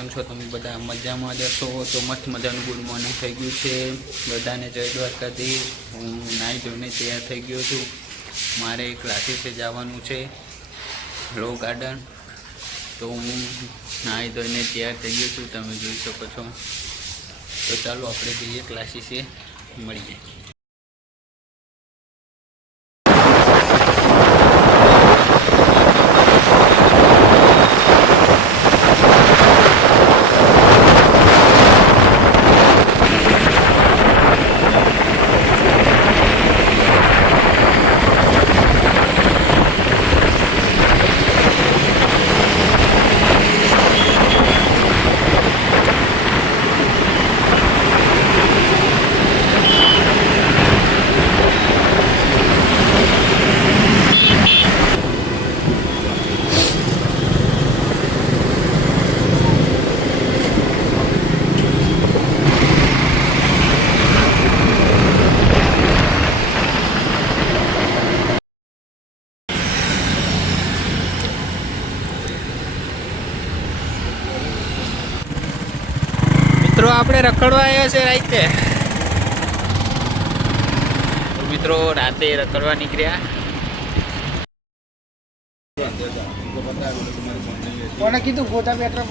કેમ છો તમે બધા? મજામાં જશો તો મસ્ત મજાનું ગુડ મોર્નિંગ થઈ ગયું છે બધાને. જય દ્વારકાધીશ. હું નાહી ધોઈને તૈયાર થઈ ગયો છું. મારે ક્લાસીસે જવાનું છે લો ગાર્ડન, તો હું નાહી ધોઈને તૈયાર થઈ ગયો છું, તમે જોઈ શકો છો. તો ચાલો આપણે જઈએ ક્લાસીસે, મળીએ. મિત્રો આપણે રખડવા આવ્યા છે રાતે. તો મિત્રો રાતે રખડવા નીકળ્યા. કોને કીધું ગોતા બેઠા